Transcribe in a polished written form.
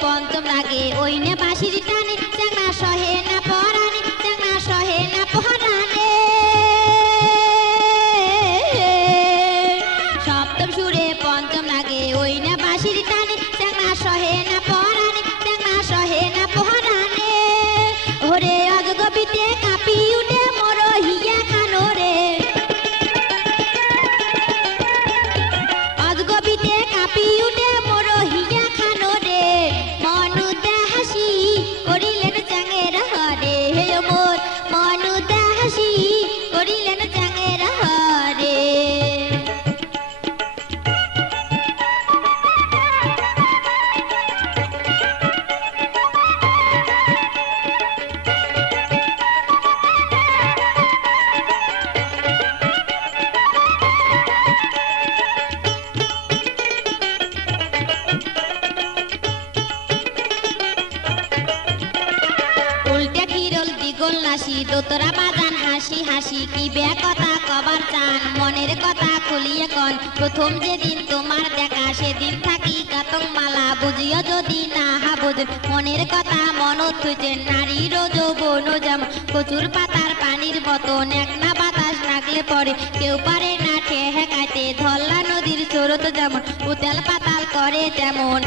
পঞ্চম রাগে ওই নে বাঁশির টানে চ্যাংড়া সহে না পরাণে চ্যাংড়া সহে না পরাণে সপ্তম সুরে পঞ্চম রাগে ওই নে বাঁশির টানে চ্যাংড়া সহে না পরাণে চ্যাংড়া সহে না পরাণে ওরে অজগবিতে কাঁপি উঠে মোর হিয়া খানো রে অজগবিতে কাঁপি উঠে মোর হিয়া খানো রে মনুতে হাসি করিলেন চ্যাঙের হরে হে মোর মনুতে হাসি করিলেন চ্যাঙের হরে উল্টে খিরল দ্বিগুল নাসি দোতরা বাজান হাসি হাসি কি বে কথা কবার চান মনের কথা খুলিয়ে কন প্রথম যেদিন তোমার দেখা সেদিন থাকি কাতং মালা বুঝিও যদি না বুঝ মনের কথা মনত থুইছেন নারীর যৌবন যেমন কচুর পাতার পানির মতন এক না বাতাস লাগলে পরে কেউ পারে না ঠেকাইতে ধল্লা নদীর স্রোত যেমন উতাল পাতাল করে তেমন